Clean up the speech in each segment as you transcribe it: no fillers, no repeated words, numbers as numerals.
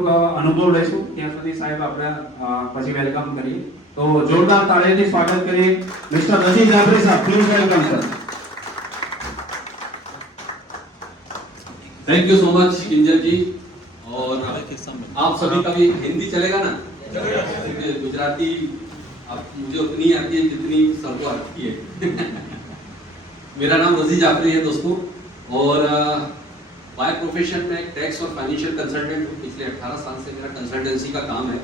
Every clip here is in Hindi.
થોડોક અનુભવ લઈશું ત્યાં સુધી સાહેબ આપણે પછી વેલકમ કરીએ તો જોરદાર તાળીઓથી સ્વાગત કરીએ મિસ્ટર રઝી જાફરી સાહેબ please welcome sir thank you so much Kinjal ji. और आप सभी का भी हिंदी चलेगा ना? क्योंकि गुजराती अब मुझे उतनी आती है जितनी सबको आती है मेरा नाम रज़ी जाफरी है दोस्तों और बाय प्रोफेशन में टैक्स और फाइनेंशियल कंसल्टेंट हूँ। पिछले 18 साल से मेरा कंसल्टेंसी का काम है।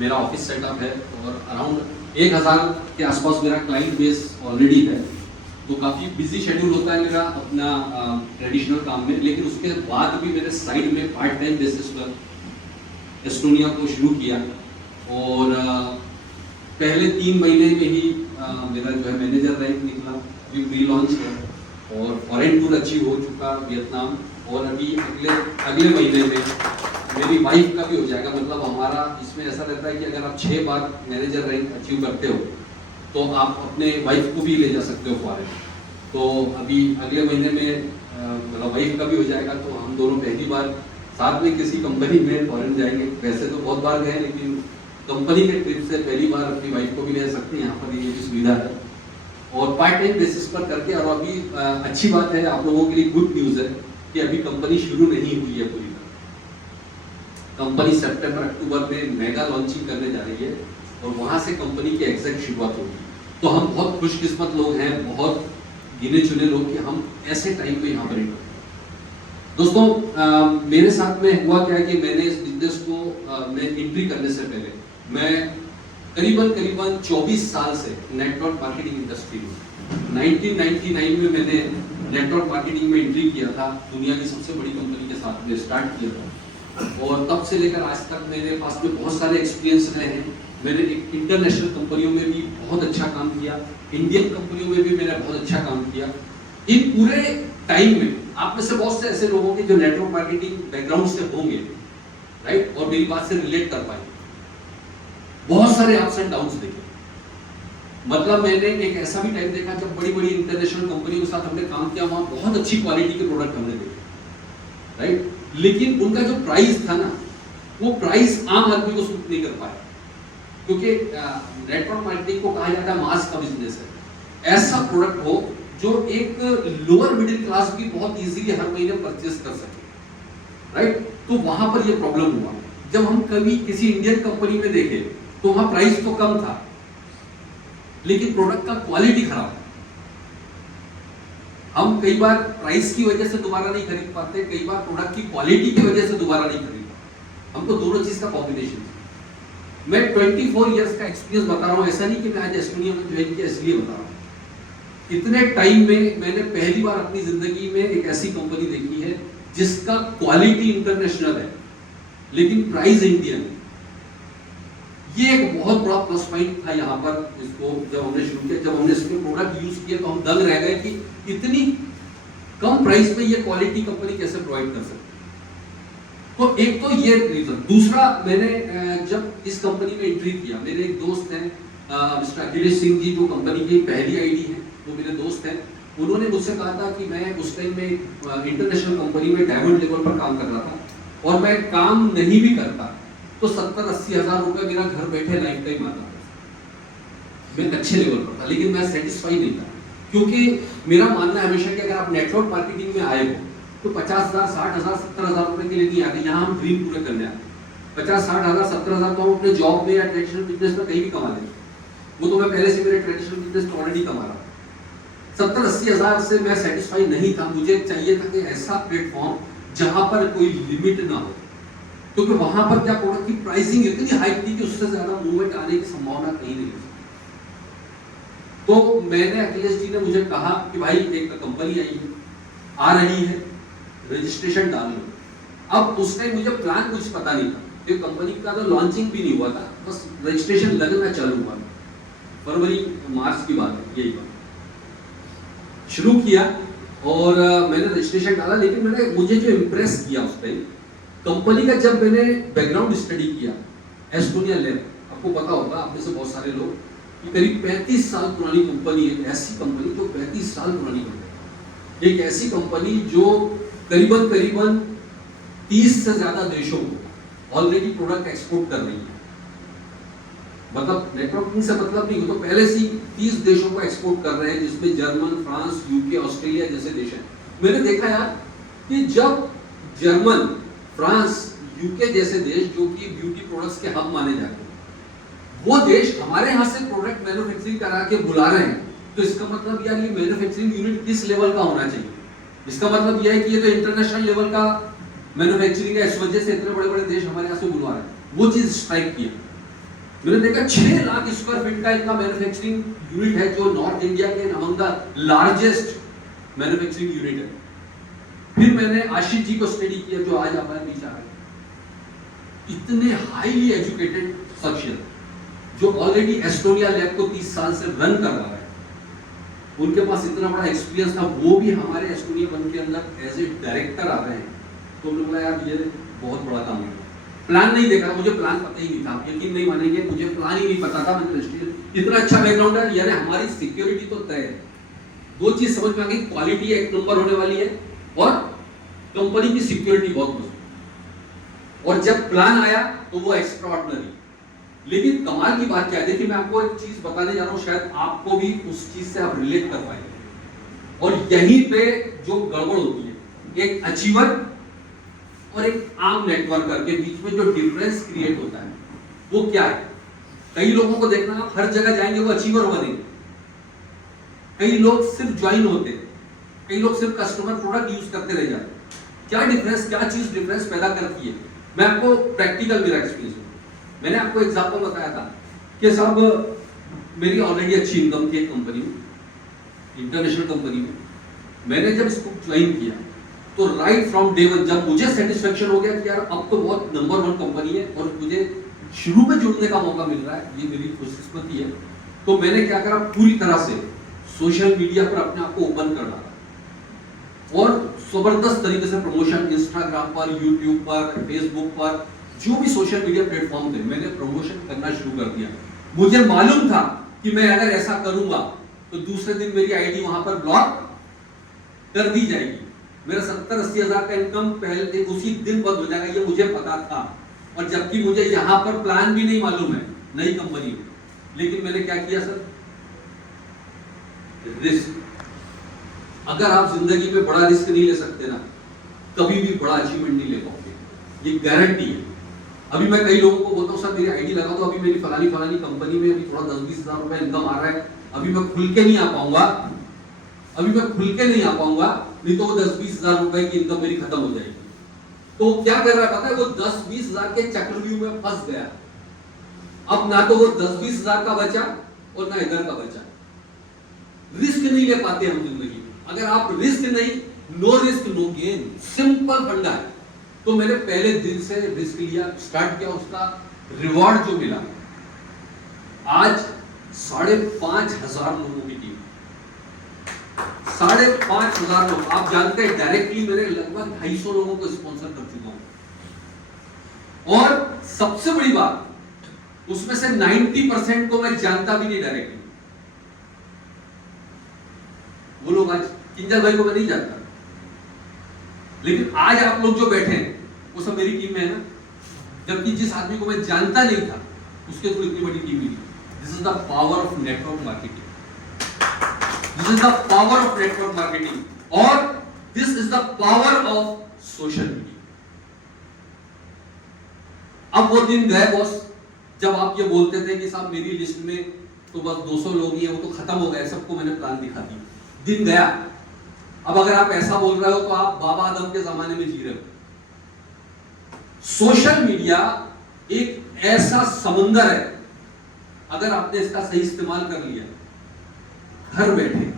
मेरा ऑफिस सेटअप है और अराउंड 1000 के आसपास मेरा क्लाइंट बेस ऑलरेडी है। तो काफ़ी बिजी शेड्यूल होता है मेरा अपना ट्रेडिशनल काम में, लेकिन उसके बाद भी मेरे साइड में पार्ट टाइम बेसिस पर एस्टोनिया को शुरू किया और पहले 3 महीने में ही मेरा जो है मैनेजर रैंक निकला, री लॉन्च है और फॉरेन टूर अचीव हो चुका वियतनाम और अभी अगले महीने में मेरी वाइफ का भी हो जाएगा। मतलब हमारा इसमें ऐसा रहता है कि अगर आप 6 बार मैनेजर रैंक अचीव करते हो तो आप अपने वाइफ को भी ले जा सकते हो फॉरेन। तो अभी अगले महीने में मतलब वाइफ का भी हो जाएगा तो हम दोनों पहली बार साथ में किसी कंपनी में फॉरेन जाएंगे। वैसे तो बहुत बार गए लेकिन कंपनी के ट्रिप से पहली बार अपनी वाइफ को भी ले सकते हैं। यहाँ पर ये भी सुविधा है और पार्ट टाइम बेसिस पर करके। और अभी अच्छी बात है आप लोगों के लिए, गुड न्यूज़ है कि अभी कंपनी शुरू नहीं हुई है पूरी तरह। कंपनी सितंबर अक्टूबर में मेगा लॉन्चिंग करने जा रही है और वहां से कंपनी की एग्जैक्ट शुरुआत होगी। तो हम बहुत खुशकिस्मत लोग हैं, बहुत गिने चुने लोग कि हम ऐसे टाइम में यहाँ पर हैं। दोस्तों मेरे साथ में हुआ क्या है कि मैंने इस बिजनेस को मैं एंट्री करने से पहले मैं करीबन 24 साल से नेटवर्क मार्केटिंग इंडस्ट्री में 1999 में मैंने नेटवर्क मार्केटिंग में एंट्री किया था। दुनिया की सबसे बड़ी कंपनी के साथ में स्टार्ट किया था और तब से लेकर आज तक मेरे पास में बहुत सारे एक्सपीरियंस रहे हैं। मैंने इंटरनेशनल कंपनियों में भी बहुत अच्छा काम किया, इंडियन कंपनियों में भी मैंने बहुत अच्छा काम किया। इन पूरे टाइम में आप में से बहुत से ऐसे लोग होंगे जो नेटवर्क मार्केटिंग बैकग्राउंड से होंगे, राइट, और मेरी बात से रिलेट कर पाएंगे। बहुत सारे अप्स एंड डाउन्स देखे। मतलब मैंने एक ऐसा भी टाइम देखा जब बड़ी बड़ी इंटरनेशनल कंपनियों के साथ हमने काम किया, वहां बहुत अच्छी क्वालिटी के प्रोडक्ट हमने देखे, राइट, लेकिन उनका जो प्राइस था ना, वो प्राइस आम आदमी को सूट नहीं कर पाया। क्योंकि नेटवर्क मार्केटिंग को कहा जाता है मास का बिजनेस है। ऐसा प्रोडक्ट हो जो एक लोअर मिडिल क्लास भी बहुत इजीली हर महीने परचेस कर सके, राइट। तो वहां पर ये प्रॉब्लम हुआ। जब हम कभी किसी इंडियन कंपनी में देखे तो वहां प्राइस तो कम था लेकिन प्रोडक्ट का क्वालिटी खराब था। हम कई बार प्राइस की वजह से दोबारा नहीं खरीद पाते, कई बार प्रोडक्ट की क्वालिटी की वजह से दोबारा नहीं खरीद पाते। हमको दोनों चीज का कॉम्बिनेशन। मैं 24 इयर्स का एक्सपीरियंस बता रहा हूँ, ऐसा नहीं कि मैं आज एस्टोनिया में ज्वाइन किया इसलिए बता रहा हूँ। इतने टाइम में मैंने पहली बार अपनी जिंदगी में एक ऐसी कंपनी देखी है जिसका क्वालिटी इंटरनेशनल है लेकिन प्राइस इंडियन है। ये एक बहुत बड़ा प्लस पॉइंट था यहाँ पर। इसको जब हमने शुरू किया, जब हमने इसके प्रोडक्ट यूज किए तो हम दंग रह गए कि इतनी कम प्राइस में ये क्वालिटी कंपनी कैसे प्रोवाइड कर सकती है। तो एक तो ये रीजन। दूसरा, मैंने जब इस कंपनी में एंट्री किया, मेरे एक दोस्त हैं मिस्टर अखिलेश सिंह जी, जो कंपनी की पहली आईडी है, वो मेरे दोस्त हैं। उन्होंने मुझसे कहा था कि मैं उस टाइम में इंटरनेशनल कंपनी में डायमंड लेवल पर काम कर रहा था और मैं काम नहीं भी करता तो 70-80 हज़ार रुपए मेरा घर बैठे लाइफ टाइम आता था। मैं अच्छे लेवल पर था लेकिन मैं सेटिस्फाई नहीं था। क्योंकि मेरा मानना है हमेशा कि अगर आप नेटवर्क मार्केटिंग में आए हो तो 50,000, 60,000, 70,000 रुपए के लिए नहीं आते। यहाँ हम ड्रीम पूरे करने आते। 50, 60,000, 70,000 तो हम अपने जॉब में या ट्रेडिशनल बिजनेस में कहीं भी कमा लेंगे। वो तो मैं पहले से मेरे ट्रेडिशनल बिजनेस में ऑलरेडी कमा रहा हूँ। 70-80 हज़ार से मैं सेटिस्फाई नहीं था। मुझे चाहिए था कि ऐसा प्लेटफॉर्म जहां पर कोई लिमिट ना हो, क्योंकि वहां पर क्या प्रोडक्ट की प्राइसिंग इतनी हाई थी कि उससे ज्यादा मूवमेंट आने की संभावना कहीं नहीं है। तो मैंने, अखिलेश जी ने मुझे कहा कि भाई एक कंपनी आई है, आ रही है, रजिस्ट्रेशन डाल लो। अब उस टाइम मुझे प्लान कुछ पता नहीं था, ये कंपनी का तो लॉन्चिंग भी नहीं हुआ था, बस रजिस्ट्रेशन लगना चालू हुआ। फरवरी मार्च की बात है, यही बात। शुरू किया और मैंने रजिस्ट्रेशन डाला, लेकिन मुझे जो इम्प्रेस किया उस टाइम कंपनी का, जब मैंने बैकग्राउंड स्टडी किया, एस्टोनिया लैब, आपको पता होगा, आप में से बहुत सारे लोग, कि करीब 35 साल पुरानी कंपनी है। ऐसी कंपनी जो 35 साल पुरानी कंपनी, एक ऐसी कंपनी जो करीबन 30 से ज्यादा देशों को ऑलरेडी प्रोडक्ट एक्सपोर्ट कर रही है। मतलब नेटवर्किंग से मतलब नहीं, वो तो पहले से 30 देशों को एक्सपोर्ट कर रहे हैं, जिसमें जर्मन, फ्रांस, यूके, ऑस्ट्रेलिया जैसे देश हैं। मैंने देखा यार कि जब जर्मन, फ्रांस, यूके जैसे देश जो कि ब्यूटी प्रोडक्ट्स के हब माने जाते हैं, वो देश हमारे यहाँ से प्रोडक्ट मैन्युफैक्चरिंग करा के बुला रहे हैं, तो इसका मतलब यार ये मैन्युफैक्चरिंग यूनिट किस लेवल का होना चाहिए। इसका मतलब यह है कि ये तो इंटरनेशनल लेवल का मैन्युफैक्चरिंग है, इस वजह से इतने बड़े बड़े देश हमारे यहाँ से बुलवा रहे हैं। वो चीज स्ट्राइक किया। मैंने देखा 6 लाख स्क्वायर फीट का इनका मैन्युफैक्चरिंग यूनिट है, जो नॉर्थ इंडिया के among the largest manufacturing unit है। फिर मैंने आशीष जी को स्टडी किया, जो आज हमारे बीच आ रहे हैं। इतने हाईली एजुकेटेड शख्सियत जो ऑलरेडी एस्टोनिया लैब को 30 साल से रन कर रहा है, उनके पास इतना बड़ा एक्सपीरियंस था, वो भी हमारे एस्टोनिया वन के अंदर एज ए डायरेक्टर आ रहे हैं। तो हमने बोला यार ये बहुत बड़ा काम है। प्लान नहीं देखा, मुझे प्लान पता ही नहीं था, यकीन नहीं मानेंगे, मुझे प्लान ही नहीं पता था। मैंने इतना अच्छा बैकग्राउंड है, यानी हमारी सिक्योरिटी तो तय है। दो चीज समझ में आ गई, क्वालिटी एक नंबर होने वाली है और कंपनी की सिक्योरिटी बहुत मजबूत। और जब प्लान आया तो वो एक्स्ट्राऑर्डिनरी। लेकिन कमाल की बात क्या है, देखिए मैं आपको एक चीज बताने जा रहा हूं, शायद आपको भी उस चीज से आप रिलेट कर पाएंगे। और यहीं पे जो गड़बड़ होती है, एक अचीवर और एक आम नेटवर्कर के बीच में जो डिफरेंस क्रिएट होता है वो क्या है। कई लोगों को देखना, आप हर जगह जाएंगे वो अचीवर बनेंगे, कई लोग सिर्फ ज्वाइन होते हैं, कई लोग सिर्फ कस्टमर प्रोडक्ट यूज करते रह जाते हैं। क्या डिफरेंस, क्या चीज डिफरेंस पैदा करती है। मैं आपको प्रैक्टिकल मेरा एक्सपीरियंस, मैंने आपको एग्जांपल बताया था कि साहब मेरी ऑलरेडी अच्छी इनकम थी एक कंपनी में, इंटरनेशनल कंपनी में। मैंने जब इसको ज्वाइन किया तो राइट फ्रॉम डे वन जब मुझे सेटिस्फेक्शन हो गया कि यार अब तो बहुत नंबर 1 कंपनी है और मुझे शुरू में जुड़ने का मौका मिल रहा है, ये मेरी खुशकिस्मती है, तो मैंने क्या करा, पूरी तरह से सोशल मीडिया पर अपने आप को ओपन कर डाला और जबरदस्त तरीके से प्रमोशन इंस्टाग्राम पर, यूट्यूब पर, फेसबुक पर, जो भी सोशल मीडिया प्लेटफॉर्म थे, मैंने प्रमोशन करना शुरू कर दिया। मुझे मालूम था कि मैं अगर ऐसा करूंगा तो दूसरे दिन मेरी आईडी वहां पर ब्लॉक कर दी जाएगी, मेरा 70-80 हजार का इनकम पहले उसी दिन बंद हो जाएगा, ये मुझे पता था। और जबकि मुझे यहां पर प्लान भी नहीं मालूम है नई कंपनी में, लेकिन मैंने क्या किया सर, रिस्क। अगर आप जिंदगी में बड़ा रिस्क नहीं ले सकते ना, कभी भी बड़ा अचीवमेंट नहीं ले पाओगे, ये गारंटी है। अभी मैं कई लोगों को बोलता हूँ सर मेरी आईडी लगा दो, अभी मेरी फलानी कंपनी में अभी थोड़ा 10-20 हजार रुपए इनकम आ रहा है, अभी मैं खुल के नहीं आ पाऊंगा, नहीं तो वो 10-20 हजार रुपए की इनकम मेरी खत्म हो जाएगी। तो क्या कर रहा पता है, वो 10-20 हजार के चक्रव्यूह में फंस गया। अब ना तो वो 10-20 हजार का बचा और ना इधर का बचा। रिस्क नहीं ले पाते हम जिंदगी में। अगर आप रिस्क नहीं, no risk no gain, simple फंडा है। तो मैंने पहले दिन से रिस्क लिया, स्टार्ट किया, उसका रिवॉर्ड जो मिला, आज 5,500 लोगों की टीम, 5,500 लोग। आप जानते हैं डायरेक्टली मैंने लगभग 250 लोगों को स्पॉन्सर कर चुका हूं। और सबसे बड़ी बात, उसमें से 90% को मैं जानता भी नहीं डायरेक्टली। वो लोग आज किंजल भाई को मैं नहीं जानता, लेकिन आज आप लोग जो बैठे हैं वो सब मेरी टीम में है ना। जबकि जिस आदमी को मैं जानता नहीं था उसके थ्रू इतनी बड़ी टीम मिली। This is the power of network marketing, this is the power of network marketing और this is the power of social media. अब वो दिन गए बॉस, जब आप ये बोलते थे कि साहब मेरी लिस्ट में तो बस 200 लोग ही हैं, वो तो खत्म हो गए, सबको मैंने प्लान दिखा दी। दिन गया। अब अगर आप ऐसा बोल रहे हो तो आप बाबा आदम के जमाने में जी रहे हो। सोशल मीडिया एक ऐसा समुंदर है, अगर आपने इसका सही इस्तेमाल कर लिया, घर बैठे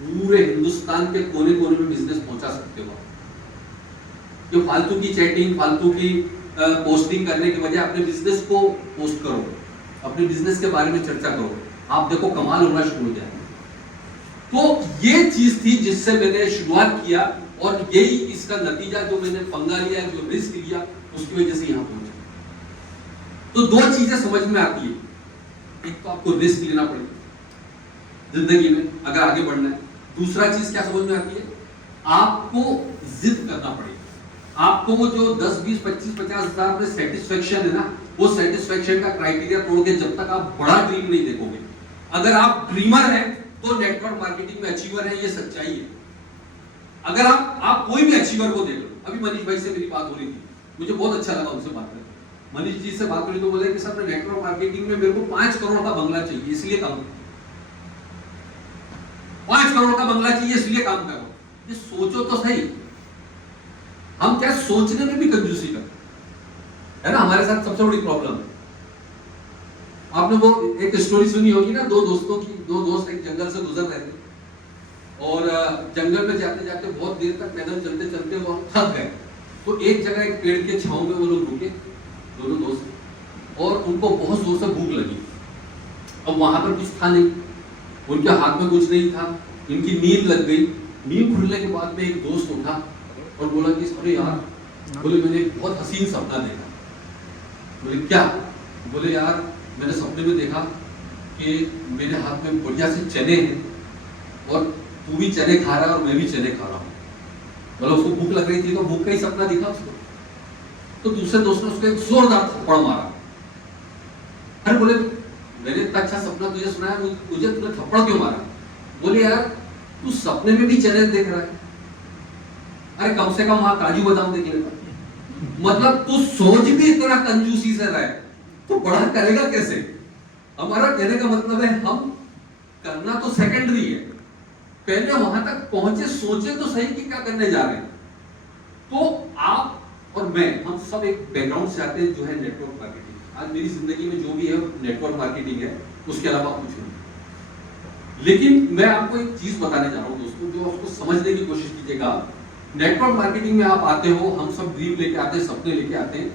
पूरे हिंदुस्तान के कोने कोने में बिजनेस पहुंचा सकते हो। जो फालतू की चैटिंग, फालतू की पोस्टिंग करने के बजाय अपने बिजनेस को पोस्ट करो, अपने बिजनेस के बारे में चर्चा करो, आप देखो कमाल होना शुरू हो जाएगा। तो ये चीज थी जिससे मैंने शुरुआत किया और यही इसका नतीजा, जो मैंने पंगा लिया, जो रिस्क लिया, उसकी वजह से यहां पहुंचा। तो 2 चीजें समझ में आती है, एक तो आपको रिस्क लेना पड़ेगा जिंदगी में अगर आगे बढ़ना है। दूसरा चीज क्या समझ में आती है, आपको जिद करना पड़ेगा। आपको वो जो 10, 20, 25, 50,000 में सेटिस्फेक्शन है ना, वो सेटिस्फेक्शन का क्राइटेरिया तोड़ के जब तक आप बड़ा ड्रीम नहीं देखोगे। अगर आप ड्रीमर हैं तो नेटवर्क मार्केटिंग में अचीवर है, ये सच्चाई है। अगर आप कोई भी अचीवर को देख लो, अभी मनीष भाई से मेरी बात हो रही थी, मुझे बहुत अच्छा लगा उनसे बात करके। मनीष जी से बात करी तो बोले कि सर मैं नेटवर्क मार्केटिंग में मेरे को 5 करोड़ का बंगला चाहिए इसलिए काम, 5 करोड़ का बंगला चाहिए इसलिए काम करो। ये सोचो तो सही, हम क्या सोचने में भी कंजूसी करते है ना, हमारे साथ सबसे बड़ी प्रॉब्लम है। आपने वो एक स्टोरी सुनी होगी ना, दो दोस्तों की, दो दोस्त एक जंगल से गुजर रहे थे और जंगल में जाते जाते बहुत देर तक पैदल चलते चलते वो थक गए, तो एक जगह एक पेड़ के छांव में वो लोग रुके, दोनों दोस्त, और उनको बहुत जोर से भूख लगी। अब वहां पर कुछ था नहीं, उनके हाथ में कुछ नहीं था, इनकी नींद लग गई। नींद खुलने के बाद में एक दोस्त उठा और बोला कि अरे यार, बोले मैंने एक बहुत हसीन सपना देखा। बोले क्या? बोले यार मैंने सपने में देखा कि मेरे हाथ में बढ़िया से चने हैं और तू भी चने खा रहा है और मैं भी चने खा रहा हूँ। बोला उसको भूख लग रही थी तो भूख का ही सपना दिखा उसको। तो दूसरे दोस्त ने उसको एक जोरदार थप्पड़ मारा। अरे बोले मैंने इतना अच्छा सपना तुझे सुनाया, मुझे तूने थप्पड़ क्यों मारा? बोले यार तू सपने में भी चने देख रहा है, अरे कम से कम वहां काजू बादाम देख लेता। मतलब तू सोच भी इतना कंजूसी से रहा है तो बड़ा करेगा कैसे? हमारा कहने का मतलब है हम करना तो सेकेंडरी है, पहले वहां तक पहुंचे, सोचे तो सही कि क्या करने जा रहे हैं। तो आप और मैं, हम सब एक बैकग्राउंड से आते हैं जो है नेटवर्क मार्केटिंग। आज मेरी जिंदगी में जो भी है नेटवर्क मार्केटिंग है, उसके अलावा कुछ नहीं। लेकिन मैं आपको एक चीज बताने जा रहा हूं दोस्तों, जो उसको समझने की कोशिश कीजिएगा। नेटवर्क मार्केटिंग में आप आते हो, हम सब ड्रीम लेके आते हैं, सपने लेके आते हैं,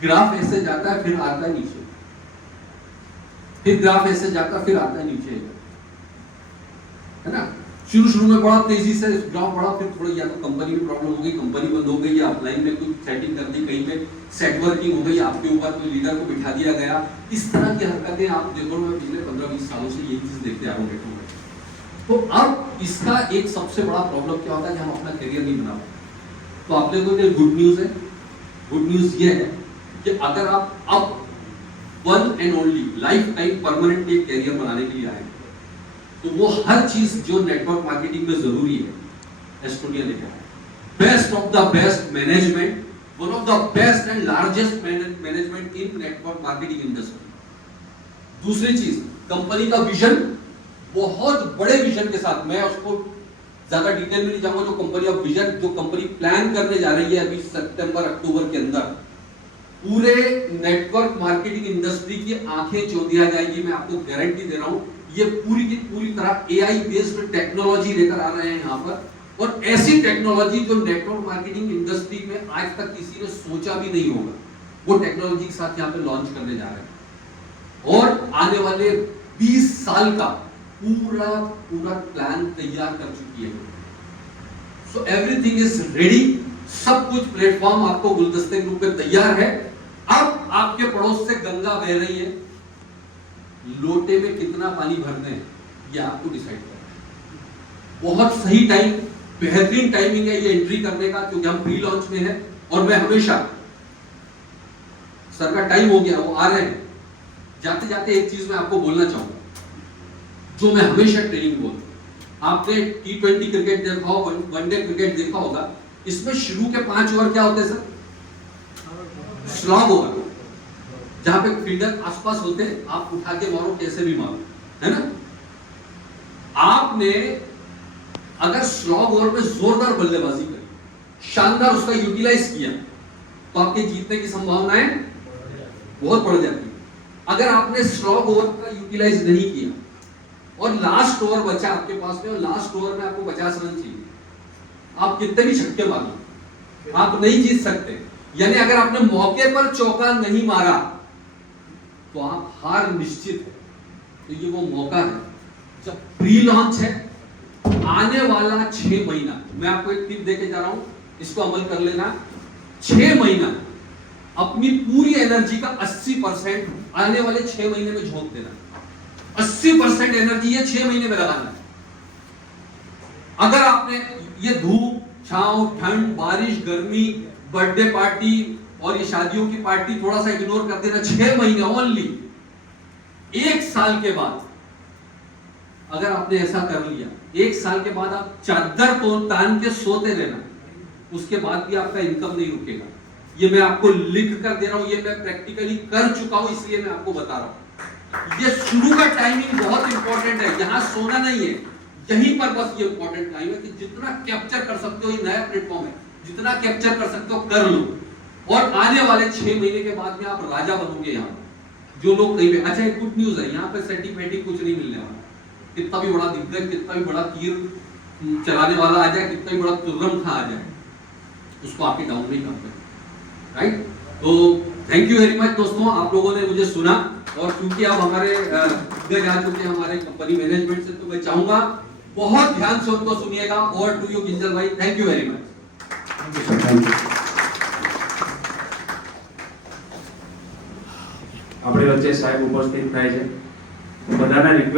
ग्राफ ऐसे जाता है फिर आता है नीचे, फिर ग्राफ ऐसे जाता है फिर आता है नीचे, है ना। शुरू में बड़ा तेजी से ग्राफ बढ़ा, फिर थोड़ी या तो कंपनी में प्रॉब्लम हो गई, कंपनी बंद हो गई, या ऑफलाइन में कुछ सेटिंग कर दी, कहीं पे सेट वर्किंग हो गई, आपके ऊपर कोई लीडर को बिठा दिया गया। इस तरह की हरकतें आप देखो, मैं पिछले 15-20 सालों से यही चीज देखते आ रहा हूँ। तो अब इसका एक सबसे बड़ा प्रॉब्लम क्या होता है कि हम अपना करियर नहीं बना पाते। तो आप देखो कि गुड न्यूज है, गुड न्यूज ये है कि अगर आप अब one and only life time permanent एक करियर बनाने के लिए आए, तो वो हर चीज जो नेटवर्क मार्केटिंग में जरूरी है एस्टोनिया लेकर आए। Best of the best management, one of the best and largest management in network marketing industry. दूसरी चीज, कंपनी का विजन, बहुत बड़े विजन के साथ, मैं उसको ज्यादा डिटेल में नहीं जाऊंगा, जो कंपनी ऑफ विजन, जो कंपनी प्लान करने जा रही है अभी सितंबर अक्टूबर के अंदर, पूरे नेटवर्क मार्केटिंग इंडस्ट्री की आंखें चौंधिया जाएगी। मैं आपको गारंटी दे रहा हूं, ये पूरी की पूरी तरह एआई बेस्ड टेक्नोलॉजी लेकर आ रहे हैं यहाँ पर, और ऐसी टेक्नोलॉजी जो नेटवर्क मार्केटिंग इंडस्ट्री में आज तक किसी ने सोचा भी नहीं होगा, वो टेक्नोलॉजी के साथ यहाँ पे लॉन्च करने जा रहे हैं। और आने वाले 20 साल का पूरा प्लान तैयार कर चुकी है। सो एवरीथिंग इज रेडी, सब कुछ प्लेटफॉर्म आपको गुलदस्ते के रूप में तैयार है। अब आपके पड़ोस से गंगा बह रही है, लोटे में कितना पानी भरना है ये आपको डिसाइड करना है। बहुत सही टाइम, बेहतरीन टाइमिंग है ये एंट्री करने का, क्योंकि हम प्री लॉन्च में है। और मैं हमेशा, सर का टाइम हो गया, वो आ रहे हैं, जाते जाते एक चीज मैं आपको बोलना चाहूंगा, जो मैं हमेशा ट्रेनिंग बोलता हूं। आपने T20 क्रिकेट देखा हो, वनडे क्रिकेट देखा होगा, इसमें शुरू के 5 ओवर क्या होते हैं सर? स्लॉग ओवर, जहां पे फील्डर आसपास होते हैं, आप उठा के मारो, कैसे भी मारो, है ना। आपने अगर स्लॉग ओवर में जोरदार बल्लेबाजी करी, शानदार उसका यूटिलाइज किया, तो आपके जीतने की संभावनाएं बहुत बढ़ जाती है। अगर आपने स्लॉग ओवर का यूटिलाइज नहीं किया और लास्ट ओवर बचा आपके पास में, और लास्ट ओवर में आपको 50 रन चाहिए, आप कितने भी छक्के मारो, आप नहीं जीत सकते। यानी अगर आपने मौके पर चौका नहीं मारा तो आप हार निश्चित है। तो ये वो मौका है जब प्री लॉन्च है, आने वाला 6 महीना, मैं आपको एक टिप देके जा रहा हूं, इसको अमल कर लेना। 6 महीना अपनी पूरी एनर्जी का 80% आने वाले 6 महीने में झोंक देना। 80% एनर्जी ये 6 महीने में लगाना है। अगर आपने ये धूप छांव, ठंड, बारिश, गर्मी, बर्थडे पार्टी और ये शादियों की पार्टी थोड़ा सा इग्नोर कर देना। 6 महीने ओनली, 1 साल के बाद अगर आपने ऐसा कर लिया, 1 साल के बाद आप चादर को तान के सोते रहना, उसके बाद भी आपका इनकम नहीं रुकेगा। ये मैं आपको लिख कर दे रहा हूं, ये मैं प्रैक्टिकली कर चुका हूं, इसलिए मैं आपको बता रहा हूं। ये शुरू का टाइमिंग बहुत इंपॉर्टेंट है, यहां सोना नहीं है, यहीं पर बस ये इंपॉर्टेंट टाइम है कि जितना कैप्चर कर सकते हो, ये नया प्लेटफॉर्म है, जितना कैप्चर कर सकते हो कर लो। और आने वाले 6 महीने के बाद में आप राजा बनोगे। यहाँ जो लोग कहीं पे, अच्छा एक गुड न्यूज है, यहाँ पे सर्टिफिकेट कुछ नहीं मिलने वाला। कितना भी बड़ा दिग्गज, कितना भी बड़ा तीर चलाने वाला आ जाए, कितना भी बड़ा तुर्रम खा आ जाए, उसको आपके डाउन नहीं करते, राइट। तो थैंक यू वेरी मच दोस्तों, आप लोगों ने मुझे सुना। और क्योंकि आप हमारे दिग्गज आ चुके हैं हमारे कंपनी मैनेजमेंट से, तो मैं चाहूंगा बहुत ध्यान से उनको सुनिएगा। ओवर टू यू किंजल भाई, थैंक यू वेरी मच। આપણી વચ્ચે સાહેબ ઉપસ્થિત થાય છે, બધાના રિક્વેસ્ટ